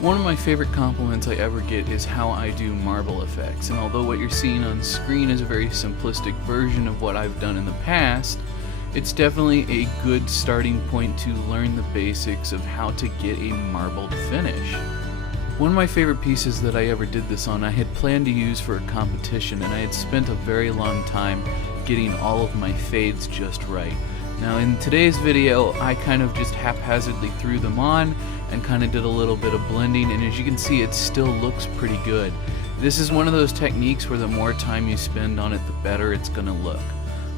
One of my favorite compliments I ever get is how I do marble effects, and although what you're seeing on screen is a very simplistic version of what I've done in the past, it's definitely a good starting point to learn the basics of how to get a marbled finish. One of my favorite pieces that I ever did this on, I had planned to use for a competition, and I had spent a very long time getting all of my fades just right. Now in today's video, I kind of just haphazardly threw them on and kind of did a little bit of blending, and as you can see, it still looks pretty good. This is one of those techniques where the more time you spend on it, the better it's gonna look.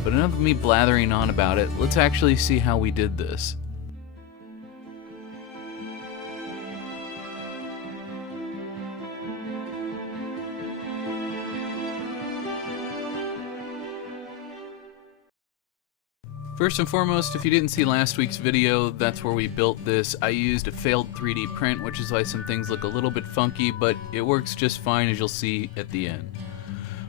But enough of me blathering on about it, let's actually see how we did this. First and foremost, if you didn't see last week's video, that's where we built this. I used a failed 3D print, which is why some things look a little bit funky, but it works just fine, as you'll see at the end.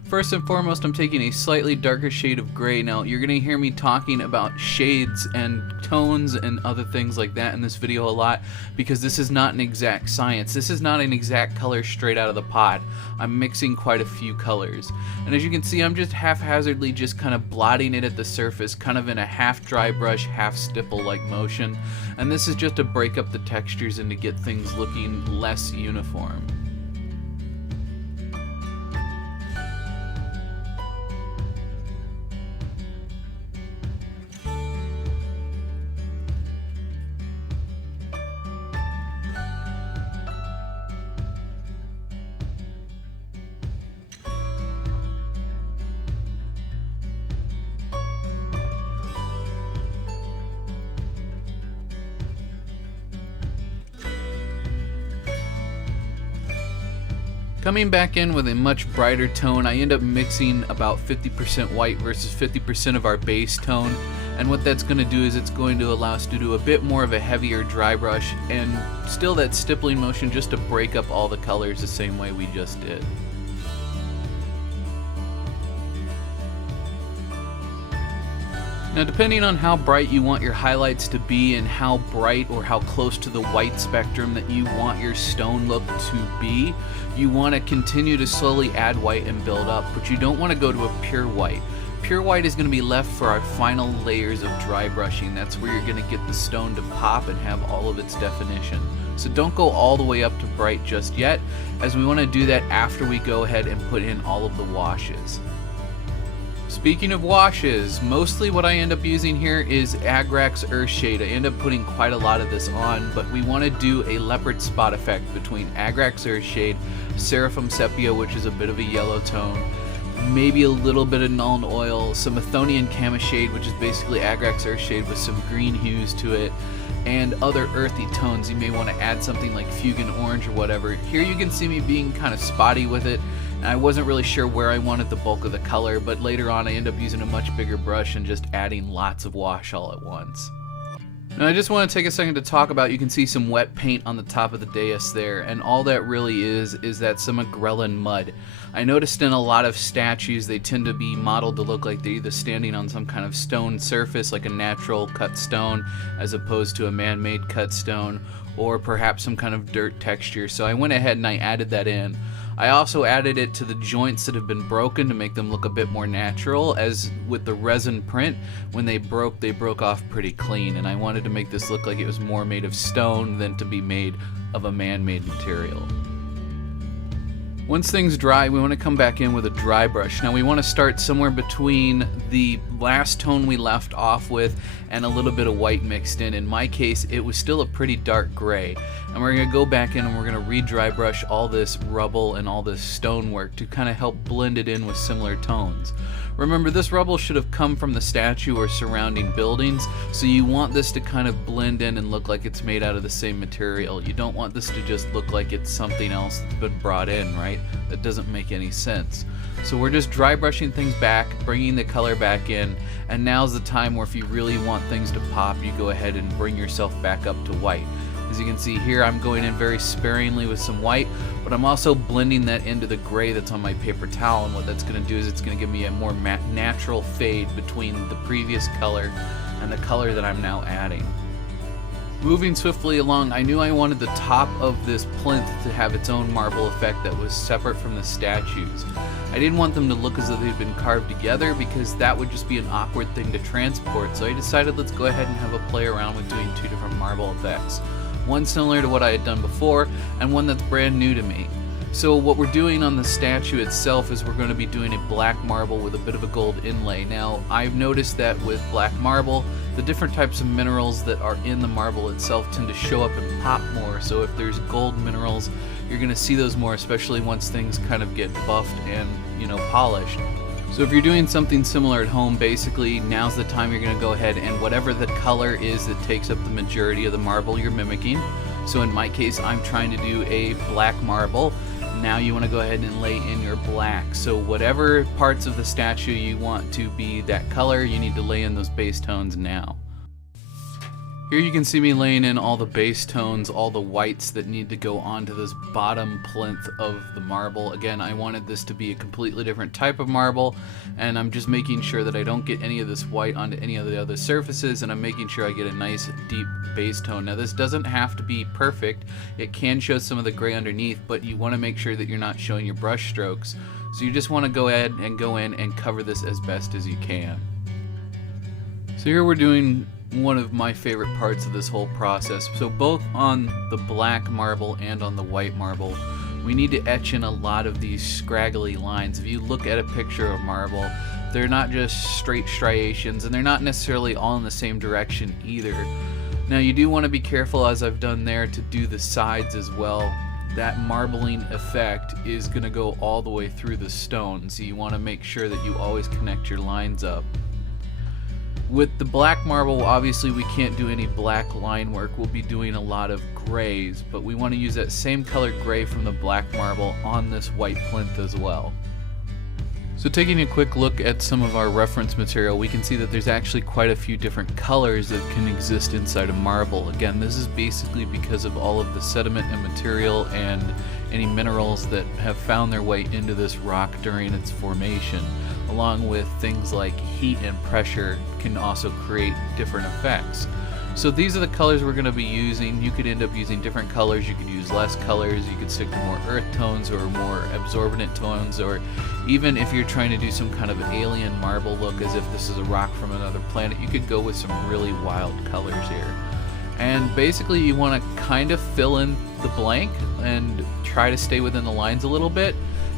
First and foremost, I'm taking a slightly darker shade of gray. Now, you're going to hear me talking about shades and tones and other things like that in this video a lot, because this is not an exact science. This is not an exact color straight out of the pot. I'm mixing quite a few colors. And as you can see, I'm just haphazardly just kind of blotting it at the surface, kind of in a half dry brush, half stipple-like motion. And this is just to break up the textures and to get things looking less uniform. Coming back in with a much brighter tone, I end up mixing about 50% white versus 50% of our base tone, and what that's going to do is it's going to allow us to do a bit more of a heavier dry brush and still that stippling motion, just to break up all the colors the same way we just did. Now, depending on how bright you want your highlights to be and how bright or how close to the white spectrum that you want your stone look to be, you want to continue to slowly add white and build up, but you don't want to go to a pure white. Pure white is going to be left for our final layers of dry brushing. That's where you're going to get the stone to pop and have all of its definition. So don't go all the way up to bright just yet, as we want to do that after we go ahead and put in all of the washes. Speaking of washes, mostly what I end up using here is Agrax Earthshade. I end up putting quite a lot of this on, but we want to do a leopard spot effect between Agrax Earthshade, Seraphim Sepia, which is a bit of a yellow tone, maybe a little bit of Nuln Oil, some Athonian Camoshade, which is basically Agrax Earthshade with some green hues to it, and other earthy tones. You may want to add something like Fugan Orange or whatever. Here you can see me being kind of spotty with it. And I wasn't really sure where I wanted the bulk of the color, but later on I end up using a much bigger brush and just adding lots of wash all at once. Now I just want to take a second to talk about, you can see some wet paint on the top of the dais there, and all that really is that some Agrellan mud. I noticed in a lot of statues they tend to be modeled to look like they're either standing on some kind of stone surface, like a natural cut stone, as opposed to a man-made cut stone, or perhaps some kind of dirt texture, so I went ahead and I added that in. I also added it to the joints that have been broken to make them look a bit more natural, as with the resin print, when they broke off pretty clean, and I wanted to make this look like it was more made of stone than to be made of a man-made material. Once things dry, we want to come back in with a dry brush. Now we want to start somewhere between the last tone we left off with and a little bit of white mixed in. In my case, it was still a pretty dark gray. And we're going to go back in and we're going to re-dry brush all this rubble and all this stonework to kind of help blend it in with similar tones. Remember, this rubble should have come from the statue or surrounding buildings, so you want this to kind of blend in and look like it's made out of the same material. You don't want this to just look like it's something else that's been brought in, right? That doesn't make any sense. So we're just dry brushing things back, bringing the color back in, and now's the time where if you really want things to pop, you go ahead and bring yourself back up to white. As you can see here, I'm going in very sparingly with some white, but I'm also blending that into the gray that's on my paper towel, and what that's going to do is it's going to give me a more natural fade between the previous color and the color that I'm now adding. Moving swiftly along, I knew I wanted the top of this plinth to have its own marble effect that was separate from the statues. I didn't want them to look as though they'd been carved together because that would just be an awkward thing to transport, so I decided let's go ahead and have a play around with doing two different marble effects. One similar to what I had done before, and one that's brand new to me. So what we're doing on the statue itself is we're going to be doing a black marble with a bit of a gold inlay. Now, I've noticed that with black marble, the different types of minerals that are in the marble itself tend to show up and pop more. So if there's gold minerals, you're going to see those more, especially once things kind of get buffed and, polished. So if you're doing something similar at home, basically now's the time you're going to go ahead and whatever the color is that takes up the majority of the marble you're mimicking. So in my case, I'm trying to do a black marble. Now you want to go ahead and lay in your black. So whatever parts of the statue you want to be that color, you need to lay in those base tones now. Here you can see me laying in all the base tones, all the whites that need to go onto this bottom plinth of the marble. Again, I wanted this to be a completely different type of marble, and I'm just making sure that I don't get any of this white onto any of the other surfaces, and I'm making sure I get a nice deep base tone. Now this doesn't have to be perfect. It can show some of the gray underneath, but you want to make sure that you're not showing your brush strokes. So you just want to go ahead and go in and cover this as best as you can. So here we're doing one of my favorite parts of this whole process. So both on the black marble and on the white marble, we need to etch in a lot of these scraggly lines. If you look at a picture of marble, they're not just straight striations, and they're not necessarily all in the same direction either. Now you do want to be careful, as I've done there, to do the sides as well. That marbling effect is going to go all the way through the stone, so you want to make sure that you always connect your lines up. With the black marble, obviously we can't do any black line work. We'll be doing a lot of grays, but we want to use that same color gray from the black marble on this white plinth as well. So taking a quick look at some of our reference material, we can see that there's actually quite a few different colors that can exist inside a marble. Again, this is basically because of all of the sediment and material and any minerals that have found their way into this rock during its formation, along with things like heat and pressure can also create different effects. So these are the colors we're going to be using. You could end up using different colors, you could use less colors, you could stick to more earth tones or more absorbent tones, or even if you're trying to do some kind of alien marble look as if this is a rock from another planet, you could go with some really wild colors here. And basically you want to kind of fill in the blank and try to stay within the lines a little bit,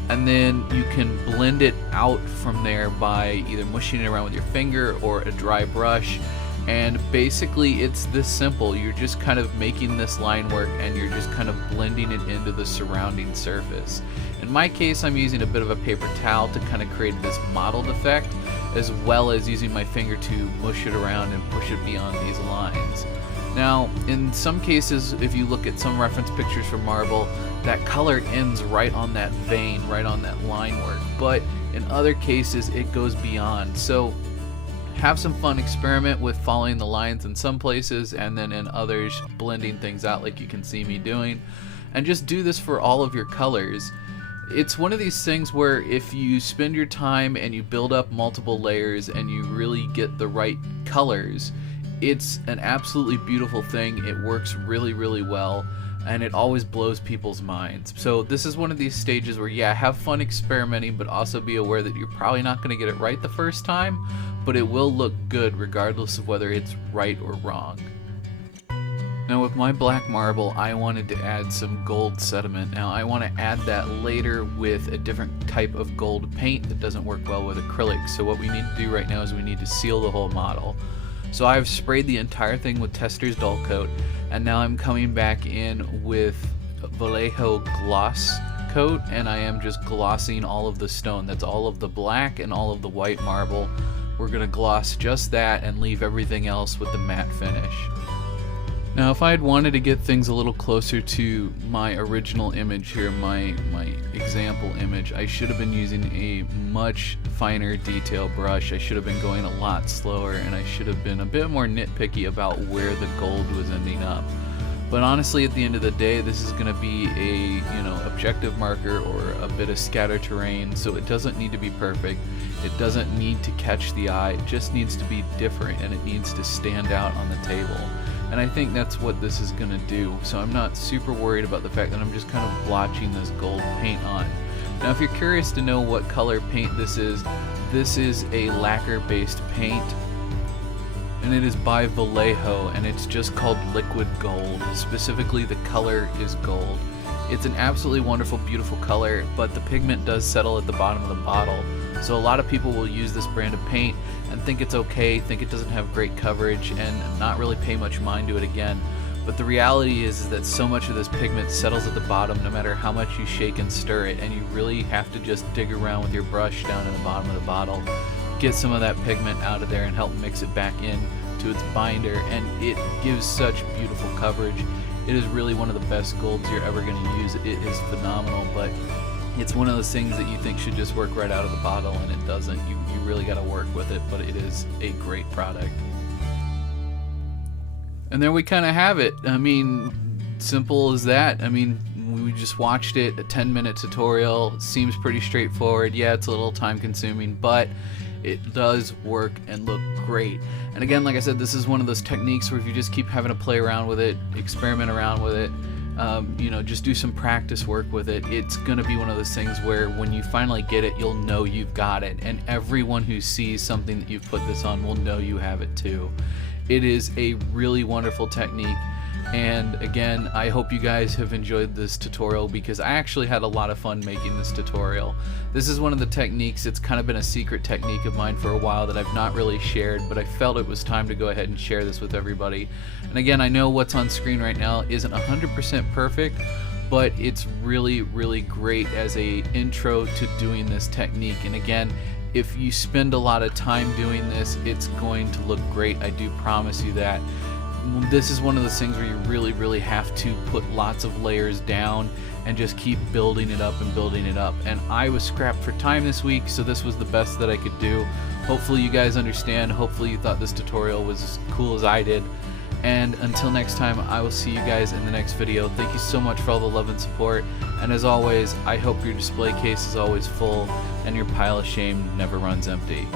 and then you can blend it out from there by either mushing it around with your finger or a dry brush. And basically it's this simple. You're just kind of making this line work and you're just kind of blending it into the surrounding surface. In my case, I'm using a bit of a paper towel to kind of create this mottled effect, as well as using my finger to mush it around and push it beyond these lines. Now, in some cases, if you look at some reference pictures for marble, that color ends right on that vein, right on that line work. But in other cases, it goes beyond. So have some fun, experiment with following the lines in some places, and then in others blending things out like you can see me doing. And just do this for all of your colors. It's one of these things where if you spend your time and you build up multiple layers and you really get the right colors, it's an absolutely beautiful thing. It works really, really well, and it always blows people's minds. So this is one of these stages where, yeah, have fun experimenting, but also be aware that you're probably not going to get it right the first time, but it will look good regardless of whether it's right or wrong. Now with my black marble, I wanted to add some gold sediment. Now I want to add that later with a different type of gold paint that doesn't work well with acrylic. So what we need to do right now is we need to seal the whole model. So I've sprayed the entire thing with Testors Dull Coat, and now I'm coming back in with Vallejo Gloss Coat, and I am just glossing all of the stone. That's all of the black and all of the white marble. We're going to gloss just that and leave everything else with the matte finish. Now if I had wanted to get things a little closer to my original image here, my example image, I should have been using a much finer detail brush. I should have been going a lot slower, and I should have been a bit more nitpicky about where the gold was ending up. But honestly, at the end of the day, this is going to be a objective marker or a bit of scatter terrain, so it doesn't need to be perfect. It doesn't need to catch the eye. It just needs to be different, and it needs to stand out on the table. and I think that's what this is going to do. So I'm not super worried about the fact that I'm just kind of blotching this gold paint on. Now if you're curious to know what color paint this is a lacquer based paint, and it is by Vallejo, and it's just called Liquid Gold. Specifically, the color is gold. It's an absolutely wonderful, beautiful color, but the pigment does settle at the bottom of the bottle. So a lot of people will use this brand of paint and think it's okay, think it doesn't have great coverage, and not really pay much mind to it again. But the reality is that so much of this pigment settles at the bottom no matter how much you shake and stir it, and you really have to just dig around with your brush down in the bottom of the bottle, get some of that pigment out of there and help mix it back in to its binder, and it gives such beautiful coverage. It is really one of the best golds you're ever going to use. It is phenomenal, but it's one of those things that you think should just work right out of the bottle, and it doesn't. You really got to work with it, but it is a great product. And there we kind of have it. I mean, simple as that. I mean, we just watched it, a 10-minute tutorial. Seems pretty straightforward. Yeah, it's a little time consuming, but it does work and look great. And again, like I said, this is one of those techniques where if you just keep having to play around with it, experiment around with it, you know, just do some practice work with it, it's gonna be one of those things where when you finally get it, you'll know you've got it, and everyone who sees something that you've put this on will know you have it too. It is a really wonderful technique. And again, I hope you guys have enjoyed this tutorial, because I actually had a lot of fun making this tutorial. This is one of the techniques, it's kind of been a secret technique of mine for a while that I've not really shared, but I felt it was time to go ahead and share this with everybody. And again, I know what's on screen right now isn't 100% perfect, but it's really, really great as a intro to doing this technique. And again, if you spend a lot of time doing this, it's going to look great. I do promise you that. This is one of those things where you really, really have to put lots of layers down and just keep building it up and building it up. And I was scrapped for time this week, so this was the best that I could do. Hopefully you guys understand. Hopefully you thought this tutorial was as cool as I did. And until next time, I will see you guys in the next video. Thank you so much for all the love and support. And as always, I hope your display case is always full and your pile of shame never runs empty.